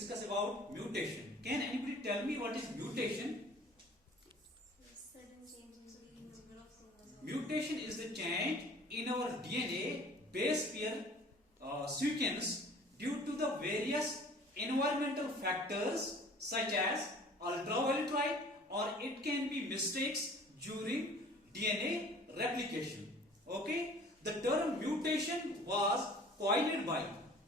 discuss about mutation. Can anybody tell me what is mutation? Sudden change in the number of chromosomes. Mutation is the change in our DNA base pair sequence due to the various environmental factors such as ultraviolet light, or it can be mistakes during DNA replication. Okay, the term mutation was coined by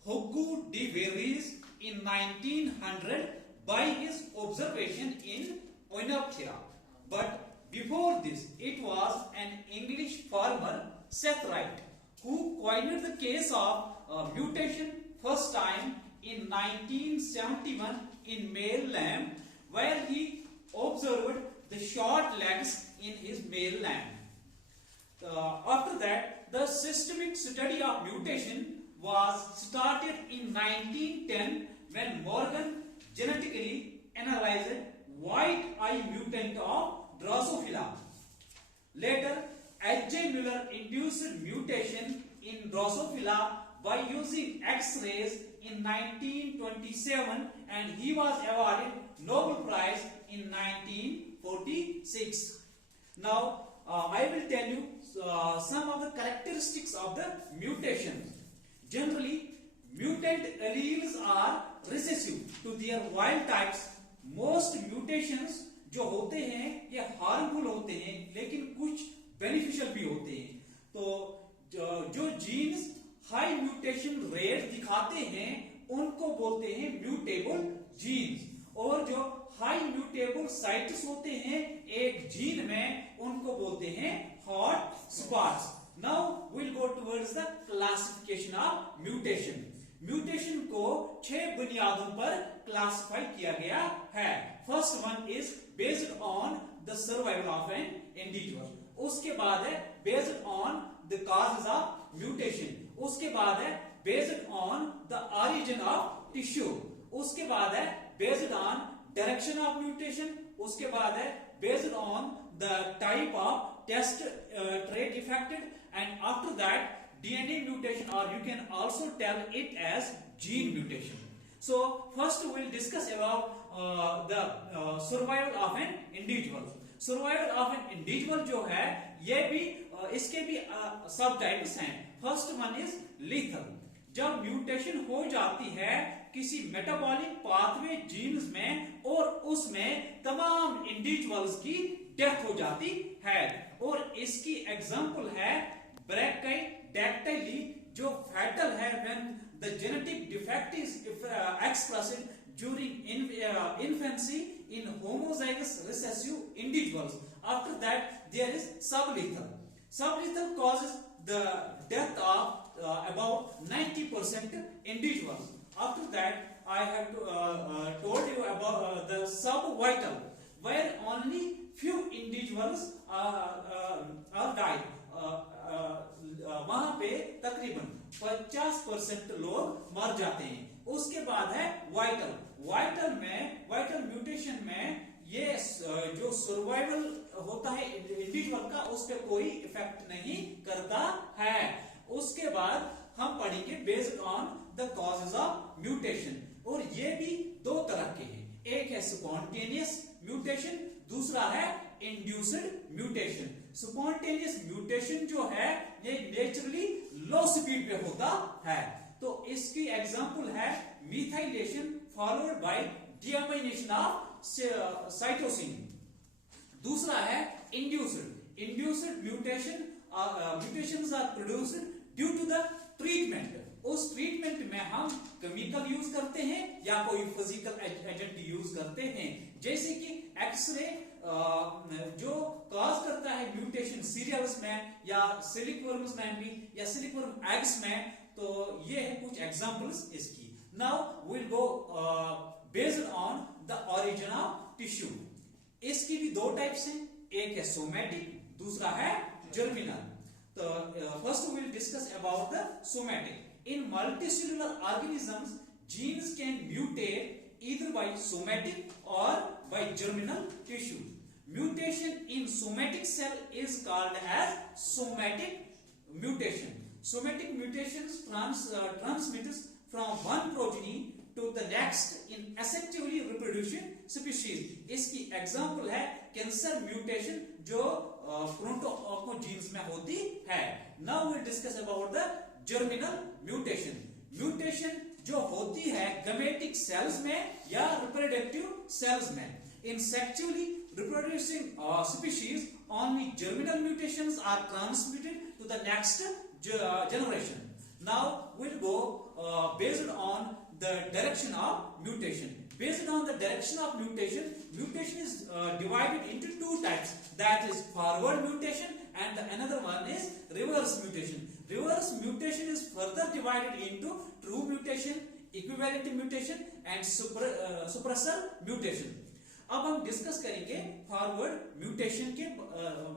Hugo de Vries in 1900 by his observation in Oenothera. But before this, it was an English farmer, Seth Wright, who coined the case of mutation first time in 1971 in male lamb, where he observed the short legs in his male lamb. After that, the systematic study of mutation was started in 1910 when Morgan genetically analyzed white eye mutant of Drosophila. Later, H.J. Muller induced mutation in Drosophila by using X-rays in 1927, and he was awarded Nobel Prize in 1946. Now, I will tell you some of the characteristics of the mutation. Generally, mutant alleles are recessive to their wild types. Most mutations जो होते हैं ये harmful होते हैं, लेकिन कुछ beneficial भी होते हैं. तो जो जीन्स हाई म्यूटेशन रेट दिखाते हैं उनको बोलते हैं म्यूटेबल जीन्स, और जो हाई म्यूटेबल साइट्स होते हैं एक जीन में उनको बोलते हैं hot spots. Now will go towards the classification of mutation. Mutation को 6 बुनियादों पर क्लासिफाई किया गया है. First one is based on the survival of an individual. उसके बाद है based on the causes of mutation. उसके बाद है based on the origin of tissue. उसके बाद है based on direction of mutation. उसके बाद है based on the type of test trait affected, and after that DNA mutation, or you can also tell it as gene mutation. So first we will discuss about the survival of an individual. Survival of an individual जो है ये भी इसके भी सब types हैं. First one is lethal. जब mutation हो जाती है किसी मेटाबॉलिक पाथवे जीन्स में और उसमें तमाम इंडिविजुअल्स की डेथ हो जाती है, और इसकी एग्जांपल है ब्रैकाइडेक्टाइली जो फैटल है when the genetic defect is expressed during infancy in homozygous recessive individuals. After that there is sublethal. Sublethal causes the death of about 90% individuals. After that I have told you about the subvital, where only few individuals are died. वहां पे तकरीबन 50% लोग मर जाते हैं. उसके बाद है वाइटल. वाइटल म्यूटेशन में ये जो सर्वाइवल होता है इंडिविजुअल का उस पर कोई इफेक्ट नहीं करता है. उसके बाद हम पढ़ेंगे based on the causes of mutation, और ये भी दो तरह के हैं. एक है स्पॉन्टेनियस म्यूटेशन, दूसरा है इंड्यूस्ड म्यूटेशन. स्पॉन्टेनियस म्यूटेशन जो है ये नेचुरली लो स्पीड पे होता है. तो इसकी एग्जांपल है methylation followed by deamination of cytosine. दूसरा है induced mutations are produced due to the treatment. उस ट्रीटमेंट में हम केमिकल यूज करते हैं या कोई फिजिकल एजेंट यूज करते हैं, जैसे कि एक्सरे जो कॉज करता है म्यूटेशन सीरियल्स में या सिलिकवर्म्स में भी या सिलिकवर्म एग्स में. तो ये है कुछ एग्जांपल्स इसकी. Now will go based on the origin of tissue. इसकी भी दो टाइप्स हैं, एक है सोमैटिक, दूसरा है जर्मिनल. तो first we will discuss about the somatic. In multicellular organisms, genes can mutate either by somatic or by germinal tissue. Mutation in somatic cell is called as somatic mutation. Somatic mutations transmits from one progeny to the next next in asexually reproducing species. इसकी example है cancer mutation जो protogenes में होती है. Now we discuss about the germinal mutation. म्यूटेशन जो होती है गमेटिक सेल्स में या रिप्रोडक्टिव सेल्स में. In sexually reproducing species, only germinal mutations are transmitted to the next generation. Now we'll go based on the direction of mutation. Based on the direction of mutation, mutation is divided into two types. That is forward mutation and another one is reverse mutation. Reverse mutation is further divided into true mutation, equivalent mutation and suppressor mutation. अब हम discuss करेंगे forward mutation के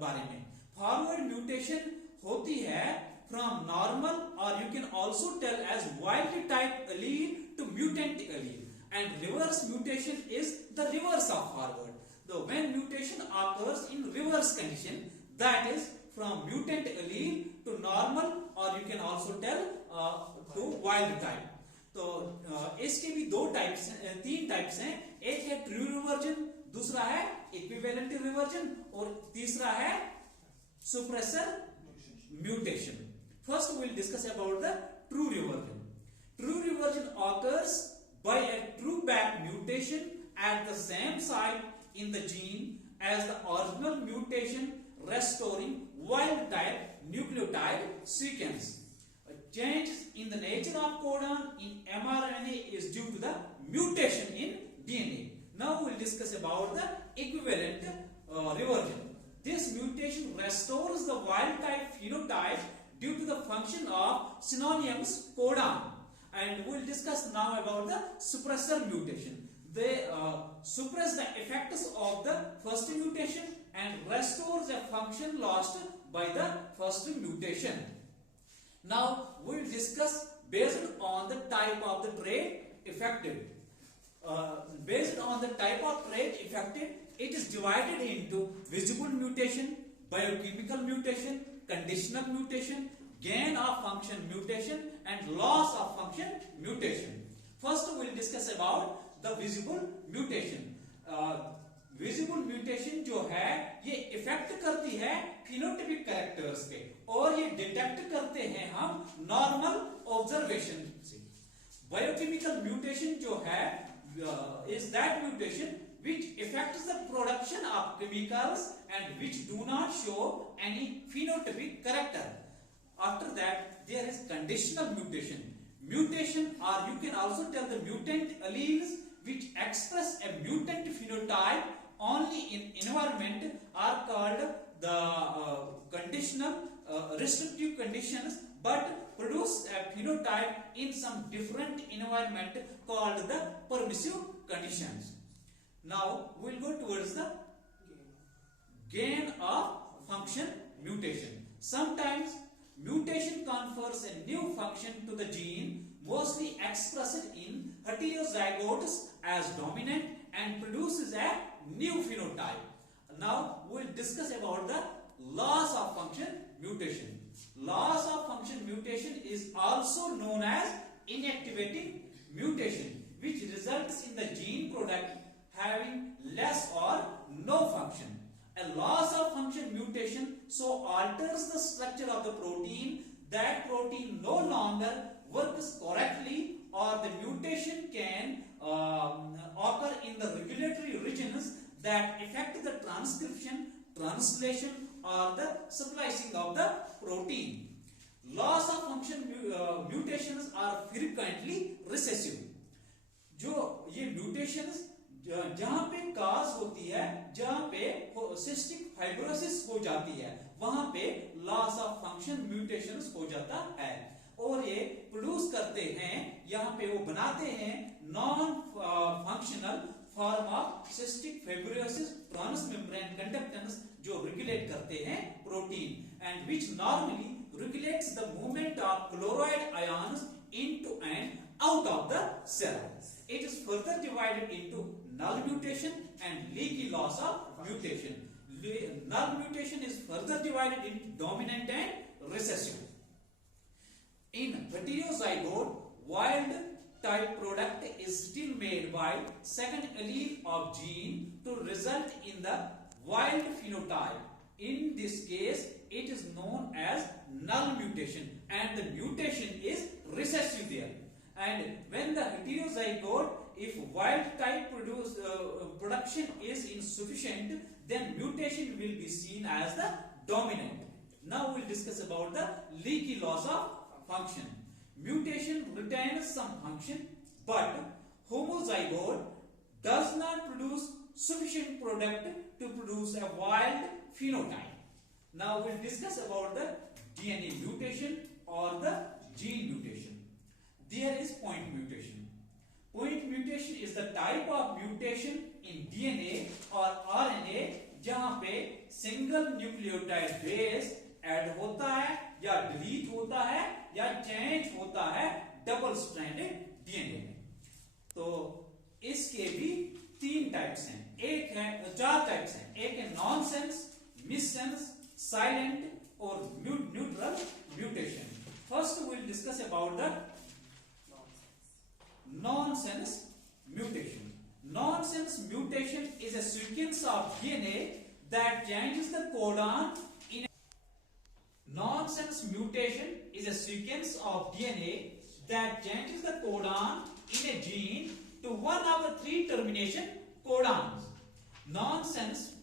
बारे में. Forward mutation होती है from normal और you can also tell as wild type allele to mutant allele. And reverse mutation is the reverse of forward. When mutation occurs in reverse condition, that is from mutant allele to normal और you can also tell to wild type. तो इसके भी तीन types हैं. एक है true reversion, दूसरा है इक्विवेलेंट रिवर्जन और तीसरा है suppressor mutation. First we will discuss about the true reversion. True reversion occurs by a true back mutation at the same site in the gene as the original mutation, restoring wild type nucleotide sequence. A change in the nature of codon in mRNA is due to the mutation in DNA. Now we will discuss about the equivalent reversion. This mutation restores the wild type phenotype due to the function of synonymous codon. And we will discuss now about the suppressor mutation. They suppress the effects of the first mutation and restores a function lost by the first mutation. Now we will discuss based on the type of the trait affected. Based on the type of trait affected, it is divided into visible mutation, biochemical mutation, conditional mutation, gain of function mutation and loss of function mutation. First we will discuss about the visible mutation. Visible mutation जो है ये effect करती है phenotypic characters पे और ये detect करते हैं हम नॉर्मल ऑब्जर्वेशन से. बायोकेमिकल म्यूटेशन जो है is that mutation which affects the production of chemicals and which do not show any phenotypic character. After that there is conditional mutation. Mutation, or you can also tell the mutant alleles which express a mutant phenotype only in environment are called the conditional restrictive conditions but produce a phenotype in some different environment called the permissive conditions. Now we will go towards the gain of function mutation. Sometimes mutation confers a new function to the gene, mostly expressed in heterozygotes as dominant and produces a new phenotype. Now we will discuss about the loss of function mutation. Loss of function mutation is also known as inactivating mutation, which results in the gene product having less or no function. A loss of function mutation so alters the structure of the protein that protein no longer works correctly, or the mutation can occur in the regulatory regions that affect the transcription, translation or the splicing of the protein. Loss of function mutations are frequently recessive. जो ये mutations जहां पे काज होती है, जहां पे cystic fibrosis हो जाती है, वहां पे लॉस ऑफ फंक्शन म्यूटेशंस हो जाता है और ये प्रोड्यूस करते हैं, यहाँ पे वो बनाते हैं non functional form of cystic fibrosis transmembrane conductance जो रेगुलेट करते हैं protein and which normally regulates the movement of chloride ions into and out of the cell. It is further divided into null mutation and leaky loss of mutation. Null mutation is further divided into dominant and recessive. In heterozygote, wild type product is still made by second allele of gene to result in the wild phenotype. In this case, it is known as null mutation, and the mutation is recessive there. And when the heterozygote, if wild type production is insufficient, then mutation will be seen as the dominant. Now we'll discuss about the leaky loss of function. Mutation retains some function, but homozygote does not produce sufficient product to produce a wild phenotype. Now we'll discuss about the DNA mutation or the gene mutation. There is point mutation. Point mutation is the type of mutation in DNA or RNA जहां पे single nucleotide base add होता है या delete होता है या change होता है डबल स्ट्रैंडेड डीएनए में। तो इसके भी तीन टाइप्स हैं, चार टाइप्स हैं। एक है नॉनसेंस, मिससेंस, साइलेंट और neutral mutation. First we will discuss about the nonsense mutation. Nonsense mutation is a sequence of DNA that changes the codon in nonsense mutation is a sequence of DNA that changes the codon in a gene to one of the three termination codons. Nonsense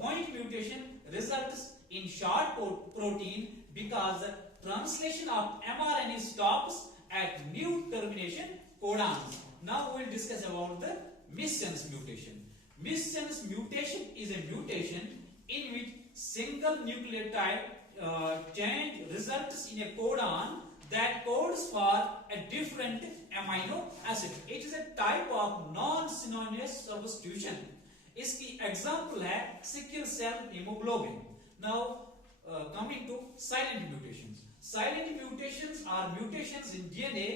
point mutation results in short protein because the translation of mRNA stops at new termination codons. Now we will discuss about the missense mutation. Missense mutation is a mutation in which single nucleotide change results in a codon that codes for a different amino acid. It is a type of non-synonymous substitution. इसकी example है sickle cell hemoglobin. Now coming to silent mutations. Silent mutations are mutations in DNA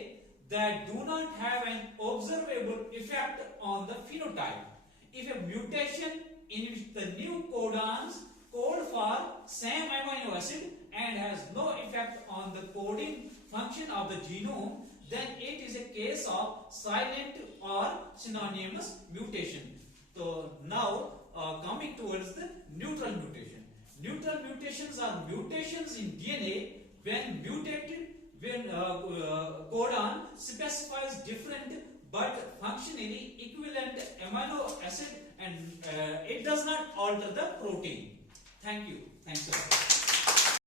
that do not have an observable effect on the phenotype. If a mutation in which the new codons code for same amino acid and has no effect on the coding function of the genome, then it is a case of silent or synonymous mutation. So now coming towards the neutral mutation. Neutral mutations are mutations in DNA when codon specifies different but functionally equivalent amino acid and it does not alter the protein. Thank you. Thanks a lot.